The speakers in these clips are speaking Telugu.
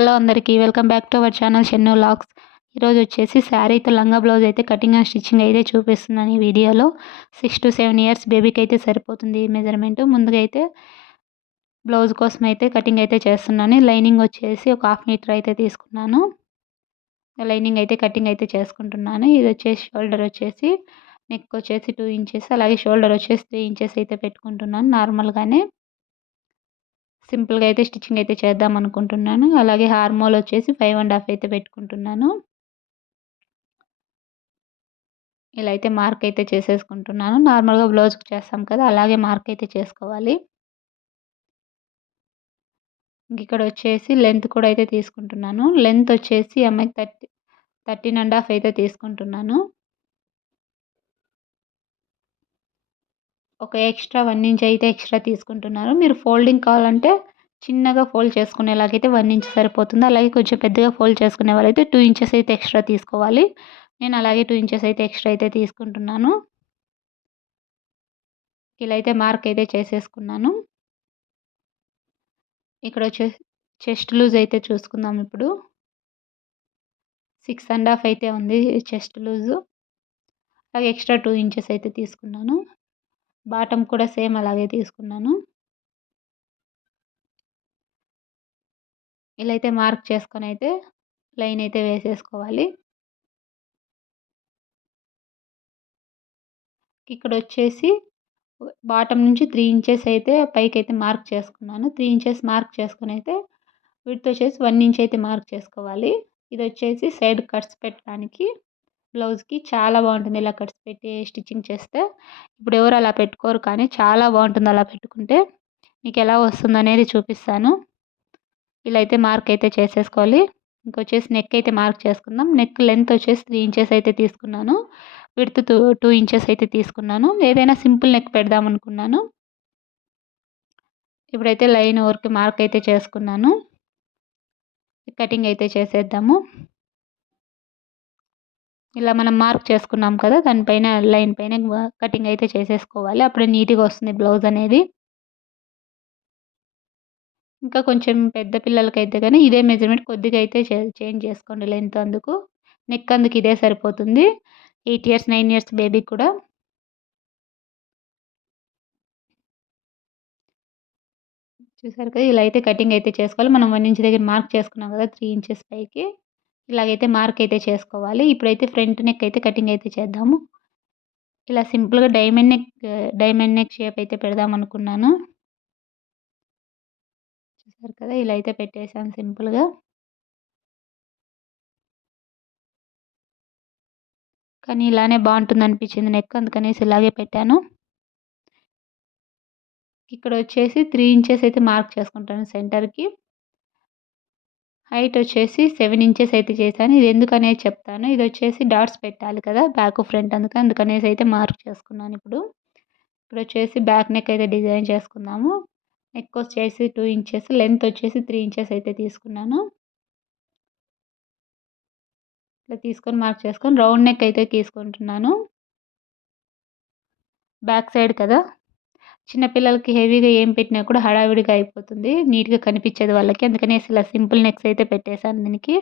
హలో అందరికీ welcome back to our channel Shennu vlogs. ఈరోజు వచ్చేసి శారీతో లంగా బ్లౌజ్ అయితే కటింగ్ అండ్ స్టిచ్చింగ్ అయితే చూపిస్తున్నాను ఈ వీడియోలో. 6 to 7 ఇయర్స్ బేబీకి అయితే సరిపోతుంది ఈ మెజర్మెంట్. ముందుగా అయితే బ్లౌజ్ కోసం అయితే కటింగ్ అయితే చేస్తున్నాను. లైనింగ్ వచ్చేసి ఒక 1/2 మీటర్ అయితే తీసుకున్నాను. లైనింగ్ అయితే కటింగ్ అయితే చేసుకుంటున్నాను. ఇది వచ్చేసి షోల్డర్ వచ్చేసి నెక్ వచ్చేసి 2 ఇంచెస్, అలాగే షోల్డర్ వచ్చేసి 3 ఇంచెస్ అయితే పెట్టుకుంటున్నాను. నార్మల్గానే సింపుల్గా అయితే స్టిచ్చింగ్ అయితే చేద్దాం అనుకుంటున్నాను. అలాగే హార్మోల్ వచ్చేసి 5.5 అయితే పెట్టుకుంటున్నాను. ఇలా అయితే మార్క్ అయితే చేసేసుకుంటున్నాను. నార్మల్గా బ్లౌజ్కి చేస్తాం కదా, అలాగే మార్క్ అయితే చేసుకోవాలి. ఇక్కడ వచ్చేసి లెంత్ కూడా అయితే తీసుకుంటున్నాను. లెంత్ వచ్చేసి అమ్మాయికి 13.5 అయితే తీసుకుంటున్నాను. ఒక ఎక్స్ట్రా 1 ఇంచ్ అయితే ఎక్స్ట్రా తీసుకుంటున్నాను. మీరు ఫోల్డింగ్ కావాలంటే చిన్నగా ఫోల్డ్ చేసుకునేలాగైతే 1 ఇంచ్ సరిపోతుంది. అలాగే కొంచెం పెద్దగా ఫోల్డ్ చేసుకునే వాళ్ళైతే 2 ఇంచెస్ అయితే ఎక్స్ట్రా తీసుకోవాలి. నేను అలాగే 2 ఇంచెస్ అయితే ఎక్స్ట్రా అయితే తీసుకుంటున్నాను. ఇలా అయితే మార్క్ అయితే చేసేసుకున్నాను. ఇక్కడ వచ్చేసి చెస్ట్ లూజ్ అయితే చూసుకుందాం ఇప్పుడు. 6.5 అయితే ఉంది చెస్ట్ లూజు. అలాగే ఎక్స్ట్రా 2 ఇంచెస్ అయితే తీసుకున్నాను. బాటమ్ కూడా సేమ్ అలాగే తీసుకున్నాను. ఇలా అయితే మార్క్ చేసుకొని అయితే లైన్ అయితే వేసేసుకోవాలి. ఇక్కడ వచ్చేసి బాటమ్ నుంచి 3 ఇంచెస్ అయితే పైకైతే మార్క్ చేసుకున్నాను. 3 ఇంచెస్ మార్క్ చేసుకొని అయితే విడ్త్ వచ్చేసి 1 ఇంచ్ అయితే మార్క్ చేసుకోవాలి. ఇది వచ్చేసి సైడ్ కట్స్ పెట్టడానికి బ్లౌజ్కి చాలా బాగుంటుంది. ఇలా కట్స్ పెట్టి స్టిచ్చింగ్ చేస్తే ఇప్పుడు ఎవరు అలా పెట్టుకోరు, కానీ చాలా బాగుంటుంది అలా పెట్టుకుంటే. మీకు ఎలా వస్తుంది అనేది చూపిస్తాను. ఇలా అయితే మార్క్ అయితే చేసేసుకోవాలి. ఇంకొచ్చేసి నెక్ అయితే మార్క్ చేసుకుందాం. నెక్ లెంత్ వచ్చేసి 3 ఇంచెస్ అయితే తీసుకున్నాను. విడ్త్ 2 ఇంచెస్ అయితే తీసుకున్నాను. ఏదైనా సింపుల్ నెక్ పెడదాం అనుకున్నాను. ఇప్పుడైతే లైన్ వరకు మార్క్ అయితే చేసుకున్నాను. కటింగ్ అయితే చేసేద్దాము. ఇలా మనం మార్క్ చేసుకున్నాం కదా, దానిపైన లైన్ పైన కటింగ్ అయితే చేసేసుకోవాలి. అప్పుడే నీట్గా వస్తుంది బ్లౌజ్ అనేది. ఇంకా కొంచెం పెద్ద పిల్లలకైతే కానీ ఇదే మెజర్మెంట్ కొద్దిగా అయితే చేంజ్ చేసుకోండి లెంత్. అందుకు నెక్ అందుకు ఇదే సరిపోతుంది. 8 ఇయర్స్ 9 ఇయర్స్ బేబీకి కూడా. చూసారు కదా, ఇలా అయితే కటింగ్ అయితే చేసుకోవాలి. మనం 1 ఇంచ్ దగ్గర మార్క్ చేసుకున్నాం కదా 3 ఇంచెస్ పైకి, ఇలాగైతే మార్క్ అయితే చేసుకోవాలి. ఇప్పుడైతే ఫ్రంట్ నెక్ అయితే కటింగ్ అయితే చేద్దాము. ఇలా సింపుల్గా డైమండ్ నెక్ షేప్ అయితే పెడదాం అనుకున్నాను. చూసారు కదా, ఇలా అయితే పెట్టేసాను సింపుల్గా. కానీ ఇలానే బాగుంటుంది అనిపించింది నెక్, అందుకనేసి ఇలాగే పెట్టాను. ఇక్కడ వచ్చేసి 3 ఇంచెస్ అయితే మార్క్ చేసుకుంటాను సెంటర్కి. హైట్ వచ్చేసి 7 ఇంచెస్ అయితే చేశాను. ఇది ఎందుకనేది చెప్తాను. ఇది వచ్చేసి డాట్స్ పెట్టాలి కదా బ్యాక్ ఫ్రంట్, అందుకనేసి అయితే మార్క్ చేసుకున్నాను. ఇప్పుడు వచ్చేసి బ్యాక్ నెక్ అయితే డిజైన్ చేసుకుందాము. నెక్ వచ్చేసి 2 ఇంచెస్, లెంత్ వచ్చేసి 3 ఇంచెస్ అయితే తీసుకున్నాను. ఇట్లా తీసుకొని మార్క్ చేసుకొని రౌండ్ నెక్ అయితే తీసుకుంటున్నాను. బ్యాక్ సైడ్ కదా, చిన్నపిల్లలకి హెవీగా ఏం పెట్టినా కూడా హడావిడిగా అయిపోతుంది, నీట్గా కనిపించేది వాళ్ళకి. అందుకనేసి ఇలా సింపుల్ నెక్స్ అయితే పెట్టేశాను దీనికి.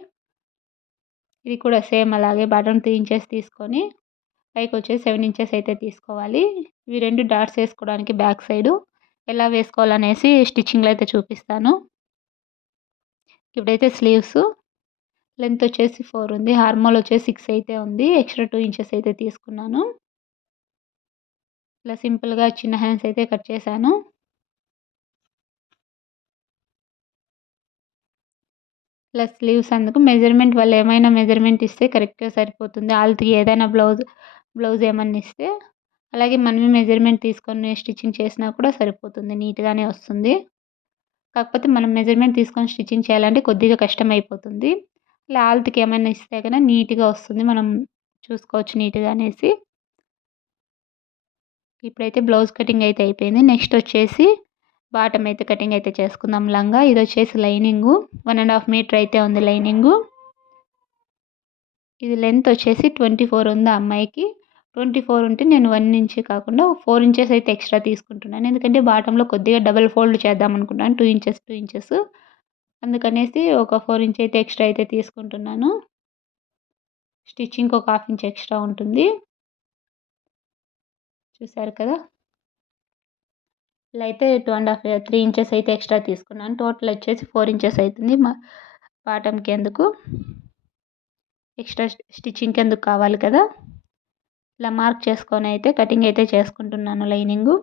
ఇది కూడా సేమ్ అలాగే బాటమ్ 3 ఇంచెస్ తీసుకొని పైకి వచ్చేసి 7 ఇంచెస్ అయితే తీసుకోవాలి. ఇవి 2 డాట్స్ వేసుకోవడానికి బ్యాక్ సైడు ఎలా వేసుకోవాలనేసి స్టిచ్చింగ్లో అయితే చూపిస్తాను. ఇప్పుడైతే స్లీవ్స్ లెంత్ వచ్చేసి 4 ఉంది, హార్మోల్ వచ్చేసి 6 అయితే ఉంది. ఎక్స్ట్రా 2 ఇంచెస్ అయితే తీసుకున్నాను. ఇలా సింపుల్గా చిన్న హ్యాండ్స్ అయితే కట్ చేశాను. ఇలా స్లీవ్స్ అందుకు మెజర్మెంట్ వాళ్ళు ఏమైనా మెజర్మెంట్ ఇస్తే కరెక్ట్గా సరిపోతుంది. ఆల్తీ ఏదైనా బ్లౌజ్ ఏమన్నా ఇస్తే అలాగే మనమే మెజర్మెంట్ తీసుకొని స్టిచ్చింగ్ చేసినా కూడా సరిపోతుంది, నీట్గానే వస్తుంది. కాకపోతే మనం మెజర్మెంట్ తీసుకొని స్టిచ్చింగ్ చేయాలంటే కొద్దిగా కష్టం అయిపోతుంది. ఇలా ఆల్తీకి ఏమైనా ఇస్తే కన్నా నీట్గా వస్తుంది, మనం చూసుకోవచ్చు నీట్గా అనేసి. ఇప్పుడైతే బ్లౌజ్ కటింగ్ అయితే అయిపోయింది. నెక్స్ట్ వచ్చేసి బాటమ్ అయితే కటింగ్ అయితే చేసుకుందాం లంగా. ఇది వచ్చేసి లైనింగు 1.5 మీటర్ అయితే ఉంది లైనింగు. ఇది లెంత్ వచ్చేసి 24 ఉంది అమ్మాయికి. 24 ఉంటే నేను 1 ఇంచ్ కాకుండా 4 ఇంచెస్ అయితే ఎక్స్ట్రా తీసుకుంటున్నాను. ఎందుకంటే బాటంలో కొద్దిగా డబల్ ఫోల్డ్ చేద్దాం అనుకుంటున్నాను. 2 ఇంచెస్ అందుకనేసి ఒక 4 ఇంచ్ అయితే ఎక్స్ట్రా అయితే తీసుకుంటున్నాను. స్టిచ్చింగ్‌కి ఒక హాఫ్ ఇంచ్ ఎక్స్ట్రా ఉంటుంది. చూసారు కదా! ఇలా అయితే 3 ఇంచెస్ అయితే ఎక్స్ట్రా తీసుకున్నాను. టోటల్ వచ్చేసి 4 ఇంచెస్ అవుతుంది. బాటమ్‌కి ఎందుకు ఎక్స్ట్రా స్టిచ్చింగ్‌కి ఎందుకు కావాలి కదా! ఇలా మార్క్ చేసుకొని అయితే కటింగ్ అయితే చేసుకుంటున్నాను లైనింగు.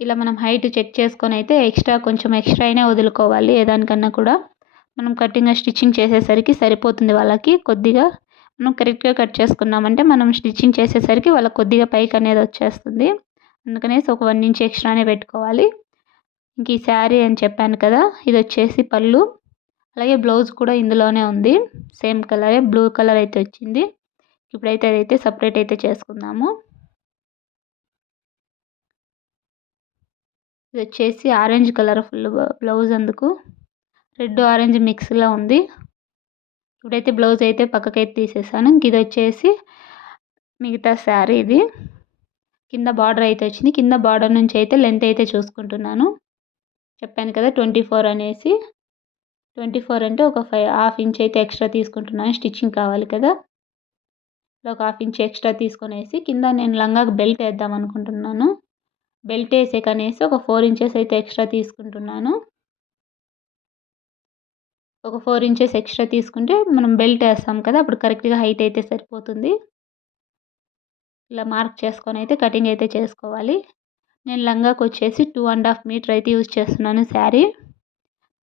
ఇలా మనం హైట్ చెక్ చేసుకొని అయితే కొంచెం ఎక్స్ట్రా అయినా వదులుకోవాలి ఏ దానికన్నా కూడా. మనం స్టిచ్చింగ్ చేసేసరికి సరిపోతుంది వాళ్ళకి కొద్దిగా. మనం కరెక్ట్‌గా కట్ చేసుకున్నామంటే మనం స్టిచ్చింగ్ చేసేసరికి వాళ్ళకి కొద్దిగా పైకి అనేది వచ్చేస్తుంది. అందుకనేసి ఒక 1 ఇంచ్ ఎక్స్ట్రానే పెట్టుకోవాలి. ఇంక ఈ శారీ అని చెప్పాను కదా! ఇది వచ్చేసి పళ్ళు. అలాగే బ్లౌజ్ కూడా ఇందులోనే ఉంది. సేమ్ కలరే బ్లూ కలర్ అయితే వచ్చింది. ఇప్పుడైతే అదైతే సెపరేట్ అయితే చేసుకుందాము. ఇది వచ్చేసి ఆరెంజ్ కలర్ ఫుల్ బ్లౌజ్ అందుకు. రెడ్, ఆరెంజ్ మిక్స్‌లో ఉంది. ఇప్పుడైతే బ్లౌజ్ అయితే పక్కకైతే తీసేసాను. ఇంక ఇది వచ్చేసి మిగతా శారీ ఇది. కింద బార్డర్ అయితే వచ్చింది. కింద బార్డర్ నుంచి అయితే లెంత్ అయితే చూసుకుంటున్నాను. చెప్పాను కదా 24 అనేసి. 24 అంటే ఒక హాఫ్ ఇంచ్ అయితే ఎక్స్ట్రా తీసుకుంటున్నాను. స్టిచ్చింగ్ కావాలి కదా! ఇలా ఒక హాఫ్ ఇంచ్ ఎక్స్ట్రా తీసుకొనేసి కింద నేను లంగాకి బెల్ట్ వేద్దాం అనుకుంటున్నాను. బెల్ట్ వేసేకనేసి ఒక 4 ఇంచెస్ అయితే ఎక్స్ట్రా తీసుకుంటున్నాను. ఒక 4 ఇంచెస్ ఎక్స్ట్రా తీసుకుంటే మనం బెల్ట్ వేస్తాం కదా! అప్పుడు కరెక్ట్‌గా హైట్ అయితే సరిపోతుంది. ఇలా మార్క్ చేసుకొని అయితే కటింగ్ అయితే చేసుకోవాలి. నేను లంగాకి వచ్చేసి 2½ మీటర్ అయితే యూజ్ చేస్తున్నాను శారీ.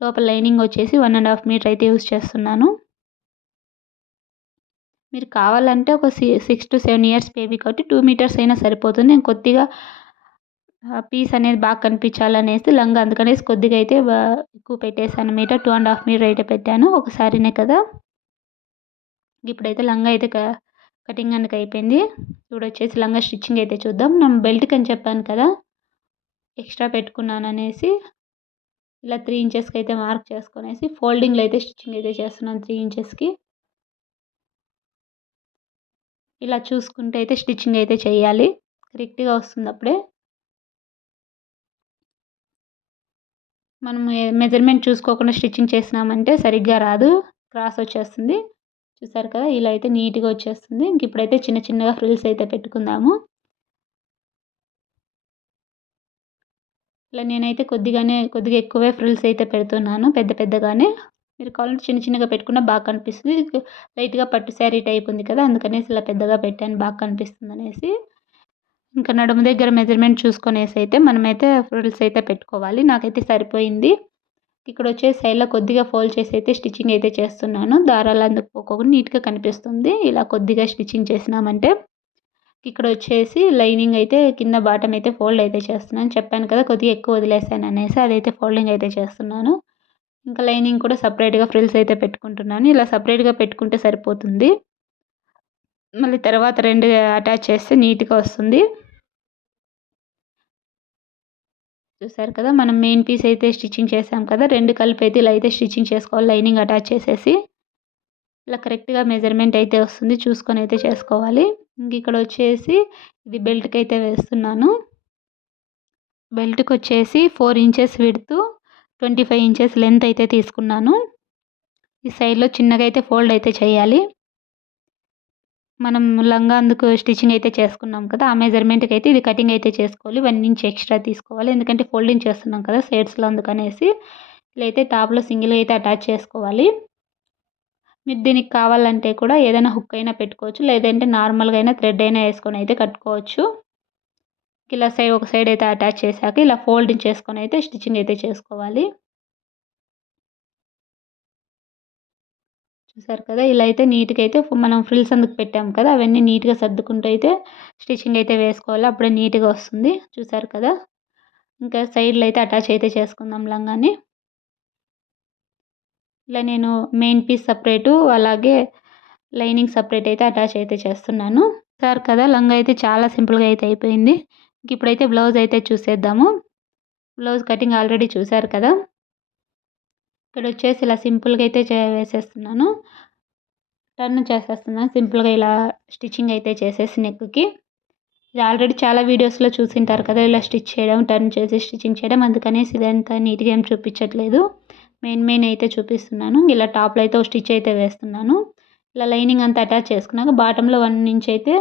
లోపల లైనింగ్ వచ్చేసి 1½ మీటర్ అయితే యూజ్ చేస్తున్నాను. మీరు కావాలంటే ఒక 6 to 7 ఇయర్స్ బేబీ కాబట్టి 2 మీటర్స్ అయినా సరిపోతుంది. నేను కొద్దిగా పీస్ అనేది బాగా కనిపించాలనేసి లంగా అందుకనేసి కొద్దిగా అయితే ఎక్కువ పెట్టేసాను మీటర్. 2½ మీటర్ అయితే పెట్టాను. ఒక శారీనే కదా! ఇప్పుడైతే లంగా అయితే కటింగ్ అందుకు అయిపోయింది. ఇప్పుడు వచ్చేసి లంగా స్టిచ్చింగ్ అయితే చూద్దాం. నేను బెల్ట్‌కి అని చెప్పాను కదా! ఎక్స్ట్రా పెట్టుకున్నాననేసి ఇలా 3 ఇంచెస్‌కి అయితే మార్క్ చేసుకొనేసి ఫోల్డింగ్‌లో అయితే స్టిచ్చింగ్ అయితే చేస్తున్నాను 3 ఇంచెస్‌కి. ఇలా చూసుకుంటూ అయితే స్టిచ్చింగ్ అయితే చేయాలి. కరెక్ట్‌గా వస్తుంది అప్పుడే. మనం మెజర్‌మెంట్ చూసుకోకుండా స్టిచ్చింగ్ చేసినామంటే సరిగ్గా రాదు. క్రాస్ వచ్చేస్తుంది. చూసారు కదా! ఇలా అయితే నీట్‌గా వచ్చేస్తుంది. ఇంక ఇప్పుడైతే చిన్న చిన్నగా ఫ్రిల్స్ అయితే పెట్టుకుందాము. ఇలా నేనైతే కొద్దిగా ఎక్కువే ఫ్రిల్స్ అయితే పెడుతున్నాను పెద్ద పెద్దగానే. మీరు కావాలంటే చిన్న చిన్నగా పెట్టుకున్నా బాగా కనిపిస్తుంది. లైట్‌గా పట్టు శారీ టైప్ ఉంది కదా! అందుకనేసి ఇలా పెద్దగా పెట్టాను బాగా కనిపిస్తుందనేసి. ఇంకా నడుము దగ్గర మెజర్‌మెంట్ చూసుకొనేసి అయితే మనమైతే ఫ్రిల్స్ అయితే పెట్టుకోవాలి. నాకైతే సరిపోయింది. ఇక్కడ వచ్చేసి సైడ్‌లో కొద్దిగా ఫోల్డ్ చేసి అయితే స్టిచ్చింగ్ అయితే చేస్తున్నాను. దారాలు అందుకు పోకోకుండా నీట్‌గా కనిపిస్తుంది. ఇలా కొద్దిగా స్టిచ్చింగ్ చేసినామంటే. ఇక్కడ వచ్చేసి లైనింగ్ అయితే కింద బాటమ్ అయితే ఫోల్డ్ అయితే చేస్తున్నాను. చెప్పాను కదా కొద్దిగా ఎక్కువ వదిలేసాను అనేసి అదైతే ఫోల్డింగ్ అయితే చేస్తున్నాను. ఇంకా లైనింగ్ కూడా సెపరేట్‌గా ఫ్రిల్స్ అయితే పెట్టుకుంటున్నాను. ఇలా సెపరేట్‌గా పెట్టుకుంటే సరిపోతుంది. మళ్ళీ తర్వాత 2 అటాచ్ చేస్తే నీట్‌గా వస్తుంది. చూసారు కదా! మనం మెయిన్ పీస్ అయితే స్టిచ్చింగ్ చేసాం కదా! 2 కలిపి అయితే ఇలా అయితే స్టిచ్చింగ్ చేసుకోవాలి లైనింగ్ అటాచ్ చేసేసి. ఇలా కరెక్ట్‌గా మెజర్‌మెంట్ అయితే వస్తుంది. చూసుకొని అయితే చేసుకోవాలి. ఇంక ఇక్కడ వచ్చేసి ఇది బెల్ట్‌కి అయితే వేస్తున్నాను. బెల్ట్‌కి వచ్చేసి 4 ఇంచెస్ విడ్త్, 25 ఇంచెస్ లెంత్ అయితే తీసుకున్నాను. ఈ సైడ్‌లో చిన్నగా అయితే ఫోల్డ్ అయితే చేయాలి. మనం లంగా అందుకు స్టిచ్చింగ్ అయితే చేసుకున్నాం కదా! ఆ మెజర్‌మెంట్‌కి అయితే ఇది కటింగ్ అయితే చేసుకోవాలి. 1 ఇంచ్ ఎక్స్ట్రా తీసుకోవాలి. ఎందుకంటే ఫోల్డింగ్ చేస్తున్నాం కదా! సైడ్స్‌లో అందుకనేసి. ఇలా అయితే టాప్‌లో సింగిల్‌గా అయితే అటాచ్ చేసుకోవాలి. మీరు దీనికి కావాలంటే కూడా ఏదైనా హుక్ అయినా పెట్టుకోవచ్చు. లేదంటే నార్మల్‌గా అయినా థ్రెడ్ అయినా ఏసుకొని అయితే కట్టుకోవచ్చు. ఇలా ఒక సైడ్ అయితే అటాచ్ చేశాక ఇలా ఫోల్డింగ్ చేసుకొని అయితే స్టిచ్చింగ్ అయితే చేసుకోవాలి. చూసారు కదా! ఇలా అయితే నీట్‌గా అయితే మనం ఫ్రిల్స్ అందుకు పెట్టాం కదా! అవన్నీ నీట్‌గా సర్దుకుంటూ అయితే స్టిచ్చింగ్ అయితే వేసుకోవాలి. అప్పుడే నీట్‌గా వస్తుంది. చూసారు కదా! ఇంకా సైడ్‌లో అయితే అటాచ్ అయితే చేసుకుందాం లంగాని. ఇలా నేను మెయిన్ పీస్ సెపరేటు అలాగే లైనింగ్ సెపరేట్ అయితే అటాచ్ అయితే చేస్తున్నాను. చూసారు కదా! లంగా అయితే చాలా సింపుల్‌గా అయితే అయిపోయింది. ఇప్పుడైతే బ్లౌజ్ అయితే చూసేద్దాము. బ్లౌజ్ కటింగ్ ఆల్రెడీ చూసారు కదా! ఇక్కడొచ్చేసి ఇలా సింపుల్‌గా అయితే వేసేస్తున్నాను. టర్న్ చేసేస్తున్నాను సింపుల్‌గా ఇలా స్టిచ్చింగ్ అయితే చేసేసి నెక్‌కి. ఇది ఆల్రెడీ చాలా వీడియోస్‌లో చూసింటారు కదా! ఇలా స్టిచ్ చేయడం, టర్న్ చేసి స్టిచ్చింగ్ చేయడం. అందుకనేసి ఇదంతా నీట్‌గా ఏం చూపించట్లేదు. మెయిన్ అయితే చూపిస్తున్నాను. ఇలా టాప్‌లో అయితే ఒక స్టిచ్ అయితే వేస్తున్నాను. ఇలా లైనింగ్ అంతా అటాచ్ చేసుకున్నాక బాటంలో 1 ఇంచ్ అయితే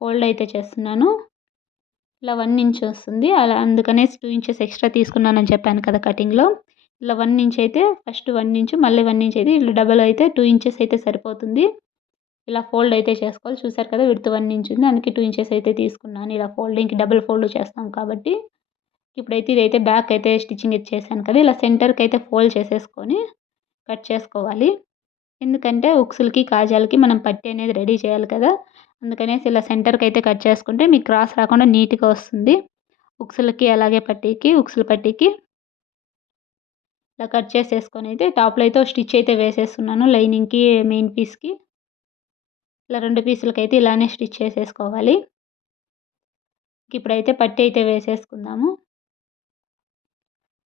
ఫోల్డ్ అయితే చేస్తున్నాను. ఇలా 1 ఇంచ్ వస్తుంది. అలా అందుకనేసి 2 ఇంచెస్ ఎక్స్‌ట్రా తీసుకున్నానని చెప్పాను కదా కటింగ్‌లో. ఇలా 1 ఇంచ్ అయితే ఫస్ట్ 1 ఇంచ్ మళ్ళీ 1 ఇంచ్ అయితే ఇలా డబల్ అయితే 2 ఇంచెస్ అయితే సరిపోతుంది. ఇలా ఫోల్డ్ అయితే చేసుకోవాలి. చూసారు కదా! విడ్త్ 1 ఇంచ్ ఉంది. అందుకే 2 ఇంచెస్ అయితే తీసుకున్నాను. ఇలా ఫోల్డింగ్‌కి డబుల్ ఫోల్డ్ చేస్తాం కాబట్టి. ఇప్పుడైతే ఇదైతే బ్యాక్ అయితే స్టిచ్చింగ్ చేశాను కదా! ఇలా సెంటర్‌కి అయితే ఫోల్డ్ చేసేసుకొని కట్ చేసుకోవాలి. ఎందుకంటే ఉక్సులకి, కాజాలకి మనం పట్టీ అనేది రెడీ చేయాలి కదా! అందుకనేసి ఇలా సెంటర్‌కి అయితే కట్ చేసుకుంటే మీకు క్రాస్ రాకుండా నీట్‌గా వస్తుంది. ఉక్సులకి అలాగే పట్టీకి, ఉక్సుల పట్టీకి ఇలా కట్ చేసేసుకొని అయితే టాప్‌లో అయితే ఒక స్టిచ్ అయితే వేసేస్తున్నాను లైనింగ్‌కి, మెయిన్ పీస్‌కి. ఇలా 2 పీసులకైతే ఇలానే స్టిచ్ చేసేసుకోవాలి. ఇప్పుడైతే పట్టీ అయితే వేసేసుకుందాము.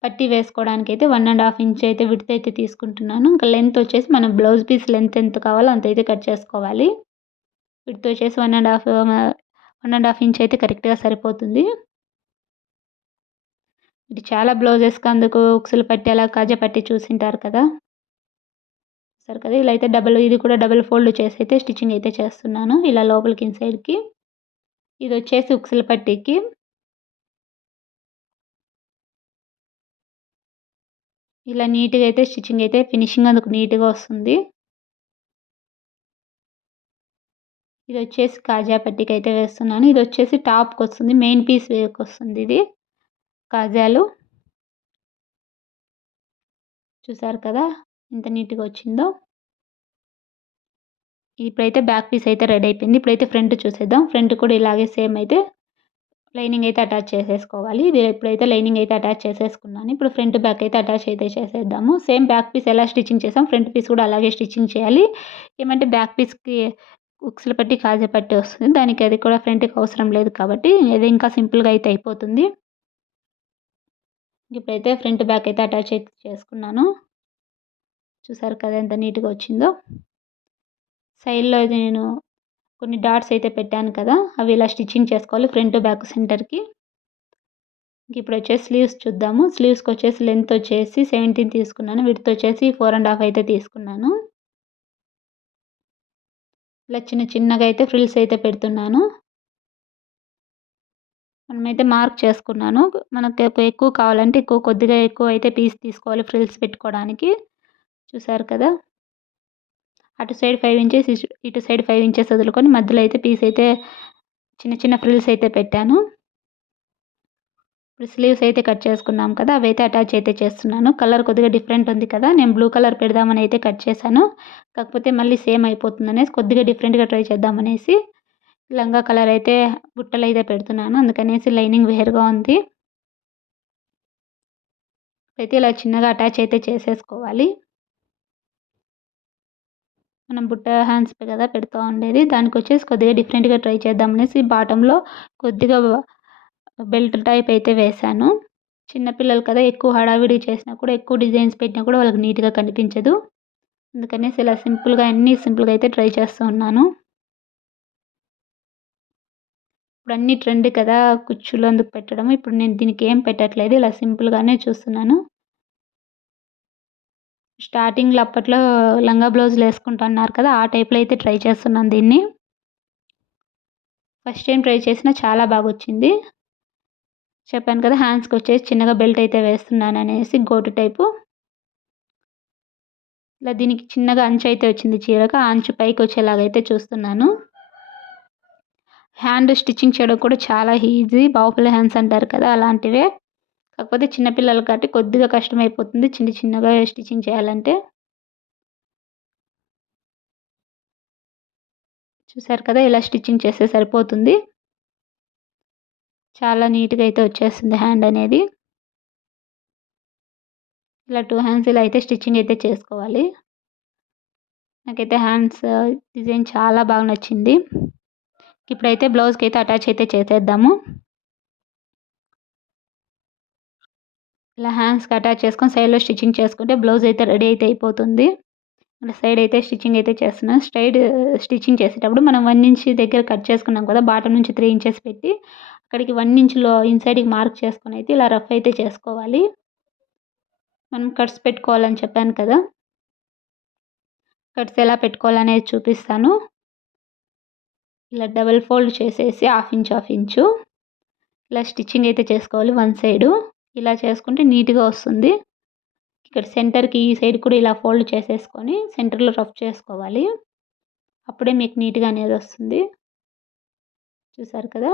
పట్టీ వేసుకోవడానికైతే 1 ½ ఇంచ్ అయితే విడ్త్ అయితే తీసుకుంటున్నాను. ఇంకా లెంత్ వచ్చేసి మనం బ్లౌజ్ పీస్ లెంత్ ఎంత కావాలో అంతైతే కట్ చేసుకోవాలి. విడ్త్ వచ్చేసి 1 ½ ఇంచ్ అయితే కరెక్ట్‌గా సరిపోతుంది. ఇది చాలా బ్లౌజెస్‌కి అందుకు ఉక్సులు పట్టీ అలా కాజా పట్టీ చూసింటారు కదా! చూసారు కదా! ఇలా అయితే ఇది కూడా డబుల్ ఫోల్డ్ చేసి అయితే స్టిచ్చింగ్ అయితే చేస్తున్నాను. ఇలా లోపలికి ఇన్‌సైడ్‌కి. ఇదొచ్చేసి ఉక్సుల పట్టీకి. ఇలా నీట్‌గా అయితే స్టిచ్చింగ్ అయితే ఫినిషింగ్ అందుకు నీట్‌గా వస్తుంది. ఇదొచ్చేసి కాజా పట్టీకైతే వేస్తున్నాను. ఇదొచ్చేసి టాప్‌కొస్తుంది. మెయిన్ పీస్ వేకొస్తుంది ఇది. కాజాలు. చూసారు కదా! ఎంత నీట్‌గా వచ్చిందో. ఇప్పుడైతే బ్యాక్ పీస్ అయితే రెడీ అయిపోయింది. ఇప్పుడైతే ఫ్రంట్ చూసేద్దాం. ఫ్రంట్ కూడా ఇలాగే సేమ్ అయితే లైనింగ్ అయితే అటాచ్ చేసేసుకోవాలి. ఇది ఇప్పుడైతే లైనింగ్ అయితే అటాచ్ చేసేసుకున్నాను. ఇప్పుడు ఫ్రంట్, బ్యాక్ అయితే అటాచ్ అయితే చేసేద్దాము. సేమ్ బ్యాక్ పీస్ ఎలా స్టిచ్చింగ్ చేసాం ఫ్రంట్ పీస్ కూడా అలాగే స్టిచ్చింగ్ చేయాలి. ఏమంటే బ్యాక్ పీస్‌కి ఉక్సులు పట్టి, కాజా పట్టి వస్తుంది. దానికి అది కూడా ఫ్రంట్‌కి అవసరం లేదు కాబట్టి ఇది ఇంకా సింపుల్‌గా అయితే అయిపోతుంది. ఇప్పుడైతే ఫ్రంట్, బ్యాక్ అయితే అటాచ్ అయితే చేసుకున్నాను. చూసారు కదా! ఎంత నీట్‌గా వచ్చిందో. సైడ్‌లో ఇది నేను కొన్ని డాట్స్ అయితే పెట్టాను కదా! అవి ఇలా స్టిచ్చింగ్ చేసుకోవాలి ఫ్రంట్, బ్యాక్ సెంటర్‌కి. ఇప్పుడొచ్చేసి స్లీవ్స్ చూద్దాము. స్లీవ్స్‌కొచ్చేసి లెంత్ వచ్చేసి 17 తీసుకున్నాను. విడ్త్ వచ్చేసి 4 ½ అయితే తీసుకున్నాను. ఇలా చిన్నగా అయితే ఫ్రిల్స్ అయితే పెడుతున్నాను. మనమైతే మార్క్ చేసుకున్నాను. మనకు ఎక్కువ కావాలంటే కొద్దిగా ఎక్కువ అయితే పీస్ తీసుకోవాలి ఫ్రిల్స్ పెట్టుకోవడానికి. చూసారు కదా! అటు సైడ్ 5 ఇంచెస్ ఇటు సైడ్ 5 ఇంచెస్ వదులుకొని మధ్యలో అయితే పీస్ అయితే చిన్న ఫ్రిల్స్ అయితే పెట్టాను. ఇప్పుడు స్లీవ్స్ అయితే కట్ చేసుకున్నాం కదా! అవైతే అటాచ్ అయితే చేస్తున్నాను. కలర్ కొద్దిగా డిఫరెంట్ ఉంది కదా! నేను బ్లూ కలర్ పెడదామని అయితే కట్ చేశాను. కాకపోతే మళ్ళీ సేమ్ అయిపోతుందనేసి కొద్దిగా డిఫరెంట్‌గా ట్రై చేద్దామనేసి లంగా కలర్ అయితే బుట్టలైతే పెడుతున్నాను. అందుకనేసి లైనింగ్ వేరుగా ఉంది. అయితే ఇలా చిన్నగా అటాచ్ అయితే చేసేసుకోవాలి. మనం బుట్ట హ్యాండ్స్ కదా పెడుతూ ఉండేది. దానికొచ్చేసి కొద్దిగా డిఫరెంట్‌గా ట్రై చేద్దామనేసి బాటంలో కొద్దిగా బెల్ట్ టైప్ అయితే వేశాను. చిన్న పిల్లలు కదా! ఎక్కువ హడావిడి చేసినా కూడా, ఎక్కువ డిజైన్స్ పెట్టినా కూడా వాళ్ళకి నీట్‌గా కనిపించదు. అందుకనేసి ఇలా సింపుల్‌గా అయితే ట్రై చేస్తూ ఉన్నాను. ఇప్పుడు అన్నీ ట్రెండ్ కదా! కుచ్చులు అందుకు పెట్టడం. ఇప్పుడు నేను దీనికి ఏం పెట్టట్లేదు. ఇలా సింపుల్‌గానే చూస్తున్నాను. స్టార్టింగ్‌లో అప్పట్లో లంగా బ్లౌజులు వేసుకుంటున్నారు కదా! ఆ టైప్‌లో అయితే ట్రై చేస్తున్నాను దీన్ని. ఫస్ట్ టైం ట్రై చేసినా చాలా బాగొచ్చింది. చెప్పాను కదా! హ్యాండ్స్‌కొచ్చేసి చిన్నగా బెల్ట్ అయితే వేస్తున్నాననేసి గోటు టైపు. ఇలా దీనికి చిన్నగా అంచు అయితే వచ్చింది చీరకు. ఆ అంచు పైకొచ్చేలాగా అయితే చూస్తున్నాను. హ్యాండ్ స్టిచ్చింగ్ చేయడం కూడా చాలా ఈజీ. బాహుబలి హ్యాండ్స్ అంటారు కదా! అలాంటివే. కాకపోతే చిన్న పిల్లలు కాబట్టి కొద్దిగా కష్టమైపోతుంది చిన్నగా స్టిచ్చింగ్ చేయాలంటే. చూసారు కదా! ఇలా స్టిచ్చింగ్ చేస్తే సరిపోతుంది. చాలా నీట్‌గా అయితే వచ్చేస్తుంది హ్యాండ్ అనేది. ఇలా 2 హ్యాండ్స్ ఇలా అయితే స్టిచ్చింగ్ అయితే చేసుకోవాలి. నాకైతే హ్యాండ్స్ డిజైన్ చాలా బాగా నచ్చింది. ఇప్పుడైతే బ్లౌజ్‌కైతే అటాచ్ అయితే చేసేద్దాము. ఇలా హ్యాండ్స్‌కి అటాచ్ చేసుకొని సైడ్‌లో స్టిచ్చింగ్ చేసుకుంటే బ్లౌజ్ అయితే రెడీ అయితే అయిపోతుంది. సైడ్ అయితే స్టిచ్చింగ్ అయితే చేస్తున్నాను. స్టిచ్చింగ్ చేసేటప్పుడు మనం 1 ఇంచ్ దగ్గర కట్ చేసుకున్నాం కదా! బాటమ్ నుంచి 3 ఇంచెస్ పెట్టి అక్కడికి 1 ఇంచ్‌లో ఇన్‌సైడ్‌కి మార్క్ చేసుకొని అయితే ఇలా రఫ్ అయితే చేసుకోవాలి. మనం కట్స్ పెట్టుకోవాలని చెప్పాను కదా! కట్స్ ఎలా పెట్టుకోవాలనేది చూపిస్తాను. ఇలా డబుల్ ఫోల్డ్ చేసేసి హాఫ్ ఇంచు ఇలా స్టిచ్చింగ్ అయితే చేసుకోవాలి వన్ సైడు. ఇలా చేసుకుంటే నీట్‌గా వస్తుంది. ఇక్కడ సెంటర్‌కి ఈ సైడ్ కూడా ఇలా ఫోల్డ్ చేసేసుకొని సెంటర్‌లో రఫ్ చేసుకోవాలి. అప్పుడే మీకు నీట్‌గా అనేది వస్తుంది. చూసారు కదా!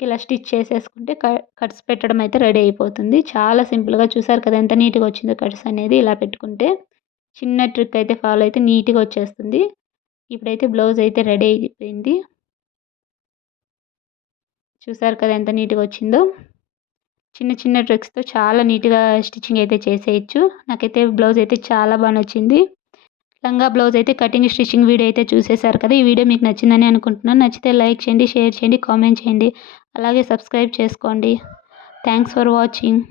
ఇలా స్టిచ్ చేసేసుకుంటే కట్స్ పెట్టడం అయితే రెడీ అయిపోతుంది. చాలా సింపుల్‌గా చూసారు కదా! ఎంత నీట్‌గా వచ్చిందో కట్స్ అనేది ఇలా పెట్టుకుంటే. చిన్న ట్రిక్ అయితే ఫాలో అయితే నీట్‌గా వచ్చేస్తుంది. ఇప్పుడైతే బ్లౌజ్ అయితే రెడీ అయిపోయింది. చూసారు కదా! ఎంత నీట్‌గా వచ్చిందో. చిన్న చిన్న ట్రిక్స్‌తో చాలా నీట్‌గా స్టిచ్చింగ్ అయితే చేసేయొచ్చు. నాకైతే బ్లౌజ్ అయితే చాలా బా నచ్చింది. లంగా బ్లౌజ్ అయితే కటింగ్, స్టిచ్చింగ్ వీడియో అయితే చూసేశారు కదా! ఈ వీడియో మీకు నచ్చిందని అనుకుంటున్నాను. నచ్చితే లైక్ చేయండి, షేర్ చేయండి, కామెంట్ చేయండి. అలాగే సబ్స్క్రైబ్ చేసుకోండి. Thanks for watching.